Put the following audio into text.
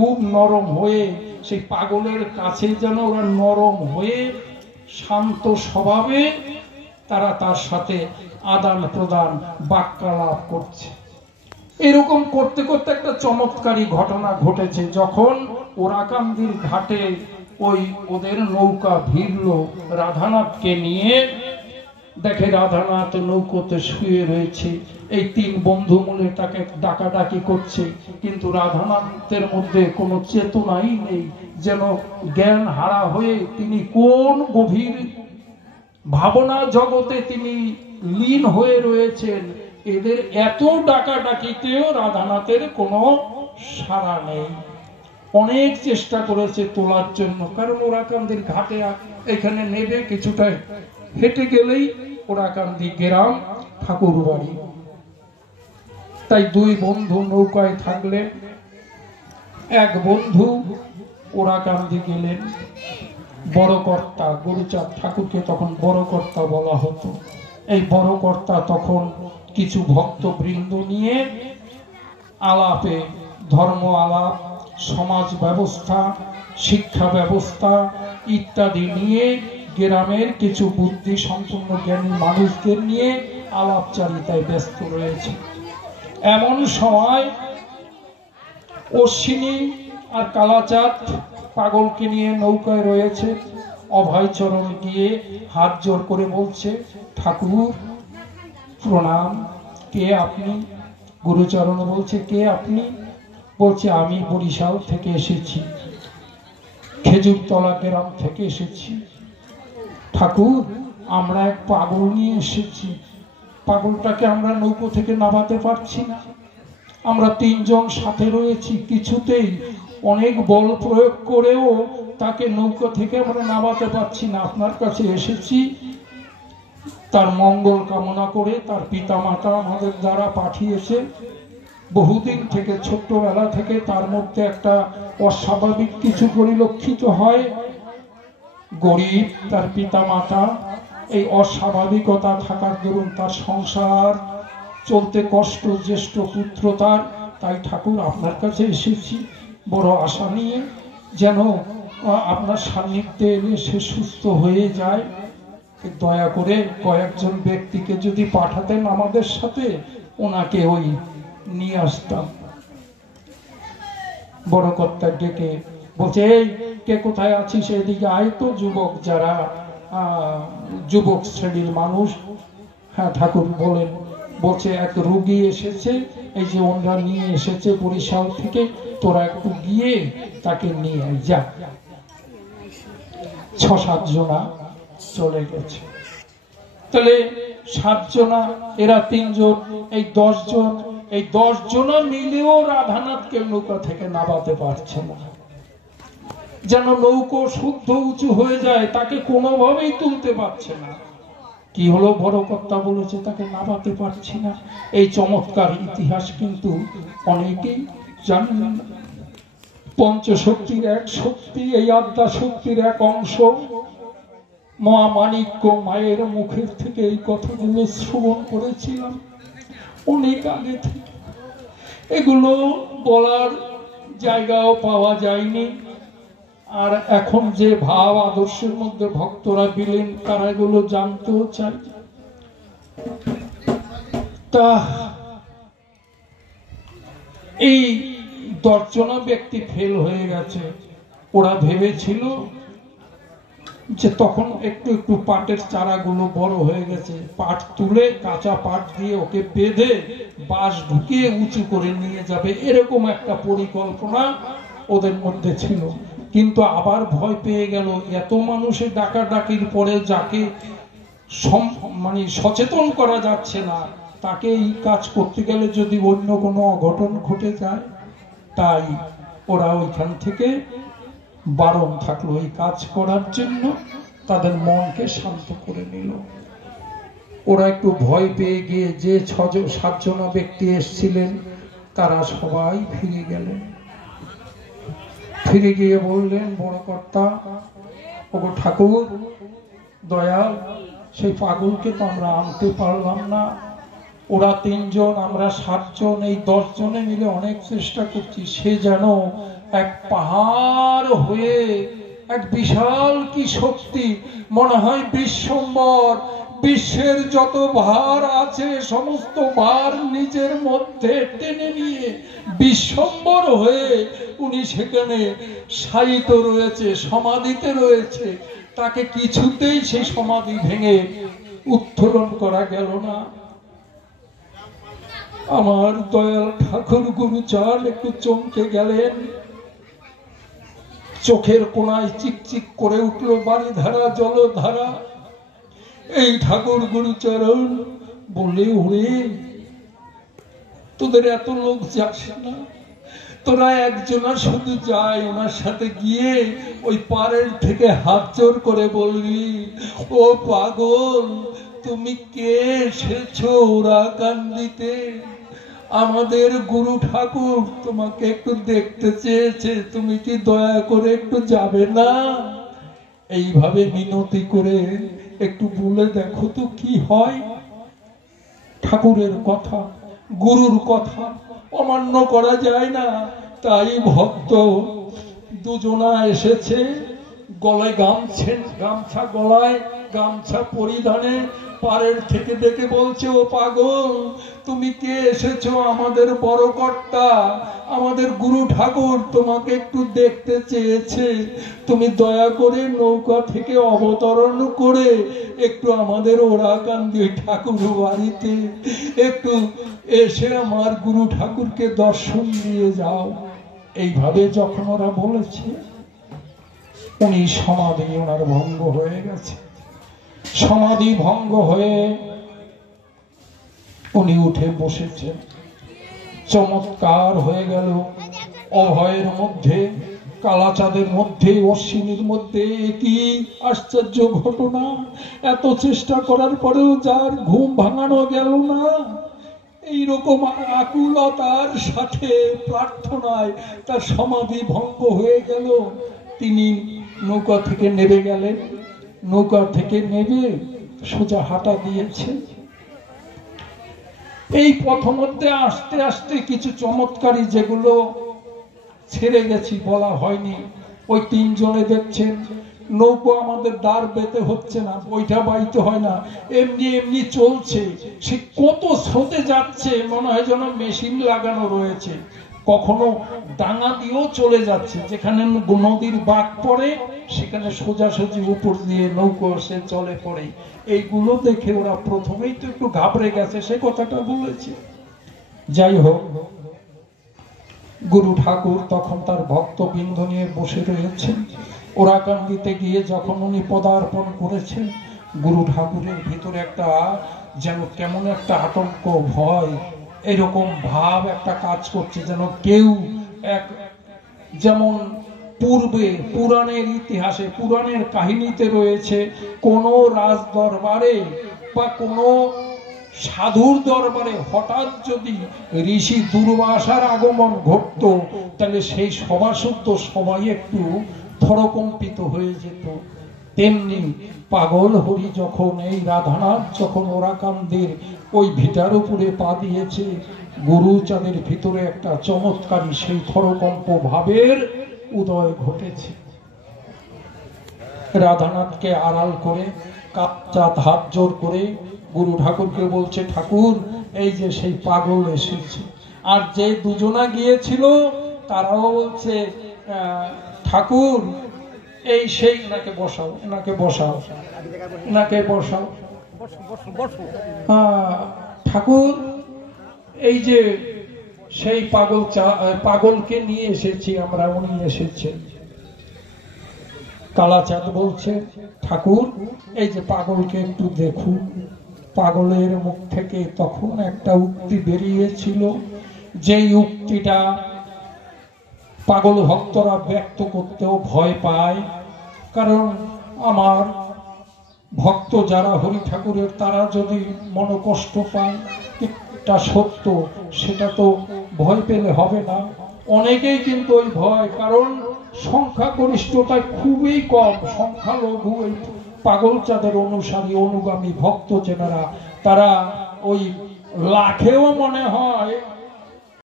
খুব নরম হয়ে, সেই পাগলের কাছে যেন ওরা নরম হয়ে শান্ত স্বভাবে তারা তার সাথে আদান প্রদান বাক্যালাপ করছে। এরকম করতে করতে একটা চমৎকারী ঘটনা ঘটেছে। যখন ওরাকান্দির ঘাটে ওই ওদের নৌকা ভিড়ল রাধানাথকে নিয়ে, দেখে রাধানাথ নৌকোতে শুয়ে রয়েছে, এই তিন বন্ধু মনে তাকে ডাকাডাকি করছে, কিন্তু রাধানাথের মধ্যে কোনো চেতনাই নেই, যেন জ্ঞান হারা হয়ে তিনি কোন গভীর ভাবনা জগতে তিনি লীন হয়ে রয়েছেন। এদের এত ডাকাডাকিতেও রাধানাথের কোনো সাড়া নেই। অনেক চেষ্টা করেছে তোলার জন্য, কারণ ওরাকান্দির ঘাটে এখানে নেবে কিছুটা হেঁটে গেলেই ওরাকান্দি গ্রাম, ঠাকুর বাড়ি। তাই দুই বন্ধু নৌকায় থাকলেন। এক বন্ধু ওরাকান্দি গেলেন, বড় কর্তা গুরুচাঁদ ঠাকুরকে তখন বড় কর্তা বলা হতো। এই বড় কর্তা তখন কিছু ভক্তবৃন্দ নিয়ে আলাপে, ধর্ম আলাপ, সমাজ ব্যবস্থা, শিক্ষা ব্যবস্থা ইত্যাদি নিয়ে গ্রামের কিছু বুদ্ধি সম্পন্ন জ্ঞানী মানুষদের নিয়ে আলাপচারিতায় ব্যস্ত রয়েছে। এমন সময় অশ্বিনী আর কালাচাঁদ পাগলকে নিয়ে নৌকায় রয়েছে। অভয়চরণ গিয়ে হাত জোর করে বলছে, ঠাকুর প্রণাম। কে আপনি? গুরুচরণ বলছে, কে আপনি? বলছে, আমি বরিশাল থেকে এসেছি, খেজুরতলা গ্রাম থেকে এসেছি। ঠাকুর, আমরা এক পাগল নিয়ে এসেছি, পাগলটাকে আমরা নৌকো থেকে নামাতে পারছি না। আমরা তিনজন সাথে রয়েছি, কিছুতেই অনেক বল প্রয়োগ করেও তাকে নৌকা থেকে আমরা নামাতে পারছি না। আপনার কাছে এসেছি তার মঙ্গল কামনা করে। তার পিতামাতা আমাদের দ্বারা পাঠিয়েছে। বহুদিন থেকে, ছোট্টবেলা থেকে তার মধ্যে একটা অস্বাভাবিক কিছু পরিলক্ষিত হয়। গরিব তার পিতামাতা, এই অস্বাভাবিকতা থাকার দরুন তার সংসার চলতে কষ্ট, জ্যেষ্ঠ পুত্র তার। তাই ঠাকুর আপনার কাছে এসেছি বড় আশা নিয়ে, যেন আপনার সান্নিধ্যে এলে সে সুস্থ হয়ে যায়। দয়া করে কয়েকজন ব্যক্তিকে যদি পাঠাতেন আমাদের সাথে, ওনাকে ওই নিয়ে আসতাম। বড় কর্তা ডেকে বলছে, এই কে কোথায় আছিস, এদিকে আয় তো। যুবক যারা, যুবক শ্রেণীর মানুষ। হ্যাঁ ঠাকুর বলেন। বলছে, এক রোগী এসেছে, এই যে ওনরা নিয়ে এসেছে বরিশাল থেকে, তোরা একটু গিয়ে তাকে নিয়ে যা। 6-7 জনা চলে গেছে। তাহলে 7 জনা, এরা 3 জন, এই 10 জন, এই 10 জনা মিলেও রাধানাথকে নৌকা থেকে নামাতে পারছে না। যেন নৌকো শুদ্ধ উঁচু হয়ে যায়, তাকে কোনোভাবেই তুলতে পারছে না। কি হলো? বড় কর্তা বলেছে তাকে নামাতে পারছি না। এই চমৎকার ইতিহাস কিন্তু অনেকেই জানেন না। পঞ্চশক্তির এক শক্তি, এই আদ্যা শক্তির এক অংশ। মহামাণিক্য মায়ের মুখের থেকে এই কথাগুলো শ্রবণ করেছিলাম অনেক আগে থেকে। এগুলো বলার জায়গাও পাওয়া যায়নি। আর এখন যে ভাব আদর্শের মধ্যে ভক্তরা বিলীন, তারা এগুলো জানতেও চায়। তা এই 10 জনা ব্যক্তি ফেল হয়ে গেছে। ওরা ভেবেছিল যে তখন একটু একটু পাটের চারাগুলো বড় হয়ে গেছে, পাট তুলে কাঁচা পাট দিয়ে ওকে বেঁধে বাঁশ ঢুকিয়ে উঁচু করে নিয়ে যাবে, এরকম একটা পরিকল্পনা ওদের মধ্যে ছিল। কিন্তু আবার ভয় পেয়ে গেল, এত মানুষের ডাকাডাকির পরে যাকে মানে সচেতন করা যাচ্ছে না, তাকে এই কাজ করতে গেলে যদি অন্য কোনো অঘটন ঘটে যায়। তাই ওরা ওইখান থেকে বারণ থাকলো এই কাজ করার জন্য, তাদের মনকে শান্ত করে নিল। ওরা একটু ভয় পেয়ে গিয়ে যে 6-7 জনা ব্যক্তি এসেছিলেন, তারা সবাই ফিরে গেলেন। ফিরে গিয়ে বললেন, বড় কর্তা, ওগো ঠাকুর দয়াল, সেই পাগলকে তো আমরা আনতে পারলাম না। ওরা 3 জন, আমরা 7 জন, এই 10 জনে মিলে অনেক চেষ্টা করছি। সে যেন এক পাহাড় হয়ে এক বিশাল কি শক্তি, মনে হয় বিশ্বম্বর, বিশ্বের যত ভার আছে সমস্ত ভার নিজের মধ্যে টেনে নিয়ে বিশ্বম্বর হয়ে উনি সেখানে শায়িত রয়েছে, সমাধিতে রয়েছে। তাকে কিছুতেই সেই সমাধি ভেঙে উত্তোলন করা গেল না। আমার দয়াল ঠাকুর গুরুচাঁদ একটু চমকে গেলেন, চোখের কোনায় চিকচিক করে উঠলো বাড়িধারা জলধারা। এই ঠাকুর গুরুচরণ বললে, ওরে তোদের এত লোক যাচ্ছে না, তোরা একজনা শুধু যায়, ওনার সাথে গিয়ে ওই পাড়ের থেকে হাত জোর করে বলবি, ও পাগল তুমি কে এসেছো ওরাকান্দিতে? আমাদের গুরু ঠাকুর তোমাকে একটু দেখতে চেয়েছে, তুমি কি দয়া করে একটু যাবে না? এইভাবে মিনতি করে একটু বলে দেখো তো কি হয়। ঠাকুরের কথা, গুরুর কথা অমান্য করা যায় না। তাই ভক্ত দুজনা এসেছে, গলায় গামছা, গলায় গামছা পরিধানে পাড়ের থেকে ডেকে বলছে, ও পাগল তুমি কে এসেছো? আমাদের বড় কর্তা, আমাদের গুরু ঠাকুর তোমাকে একটু দেখতে চেয়েছে, তুমি দয়া করে নৌকা থেকে অবতরণ করে একটু আমাদের ওরাকান্দি ঠাকুর বাড়িতে একটু এসে আমার গুরু ঠাকুরকে দর্শন দিয়ে যাও। এইভাবে যখন ওরা বলেছে, উনি সমাধি ওনার ভঙ্গ হয়ে গেছে। সমাধি ভঙ্গ হয়ে উনি উঠে বসেছেন। চমৎকার হয়ে গেল। অভয়ের মধ্যে, কালাচাঁদের মধ্যে, অশ্বিনীর মধ্যে কি আশ্চর্য ঘটনা! এত চেষ্টা করার পরেও যার ঘুম ভাঙানো গেল না, এইরকম আকুলতার সাথে প্রার্থনায় তার সমাধি ভঙ্গ হয়ে গেল। তিনি নৌকা থেকে নেমে গেলেন। নৌকা থেকে নেমে সোজা হাঁটা দিয়েছে। এই পথমধ্যে আস্তে আস্তে কিছু চমৎকারী যেগুলো ছেড়ে গেছি বলা হয়নি, ওই তিনজনে দেখছেন নৌকো আমাদের দাঁড় বেতে হচ্ছে না, ওইটা বাইতে হয় না, এমনি এমনি চলছে। সে কত স্রোতে যাচ্ছে, মনে হয় যেন মেশিন লাগানো রয়েছে। কখনো ডাঙা দিয়েও চলে যাচ্ছে, যেখানে নদীর বাঁক পড়ে সেখানে সোজাসুজি উপর দিয়ে নৌকো সে চলে পড়ে। এইগুলো দেখে ওরা প্রথমেই তো একটু ঘাবড়ে গেছে, সে কথাটা বলেছে। যাই হোক, গুরু ঠাকুর তখন তার ভক্তবৃন্দ নিয়ে বসে রয়েছেন। ওরাকান্দিতে গিয়ে যখন উনি পদার্পণ করেছেন, গুরু ঠাকুরের ভিতরে একটা যেন কেমন একটা আতঙ্ক, ভয়, এরকম ভাব একটা কাজ করছে, যেন কেউ এক, যেমন পূর্বে পুরাণের ইতিহাসে, পুরাণের কাহিনীতে রয়েছে, কোন রাজ দরবারে বা কোন সাধুর দরবারে হঠাৎ যদি ঋষি দুর্বাসার আগমন ঘটত, তাহলে সেই সভাসুদ্ধ সবাই একটু থরকম্পিত হয়ে যেত। তেমনি পাগল হরি যখন, এই রাধানাথ যখন ওরাকান্দের ওই ভিটার উপরে পা দিয়েছে, গুরুচাঁদের ভিতরে একটা চমৎকারী সেই থরকম্প ভাবের উদয় ঘটেছে। রাধানাথকে আড়াল করে কাপচাঁদ হাত জোর করে গুরু ঠাকুরকে বলছে, ঠাকুর এই যে সেই পাগল এসেছে। আর যে দুজনা গিয়েছিল তারাও বলছে, ঠাকুর এই সেই, এনাকে বসাও, এনাকে বসাও, এনাকে বসাও। ঠাকুর এই যে সেই পাগলকে নিয়ে এসেছি আমরা, উনি এসেছেন। কালাচাঁদ বলছে, ঠাকুর এই যে পাগলকে একটু দেখুন। পাগলের মুখ থেকে তখন একটা উক্তি বেরিয়েছিল, যেই উক্তিটা পাগল ভক্তরা ব্যক্ত করতেও ভয় পায়। কারণ আমার ভক্ত যারা হরি ঠাকুরের, তারা যদি মনোকষ্ট পায়, এটা সত্য, সেটা তো ভয় পেলে হবে না। অনেকেই কিন্তু ওই ভয়, কারণ সংখ্যাগরিষ্ঠতায় খুবই কম, সংখ্যালঘু এই পাগলচাঁদের অনুসারী অনুগামী ভক্ত যেনারা, তারা ওই লাখেও মনে হয়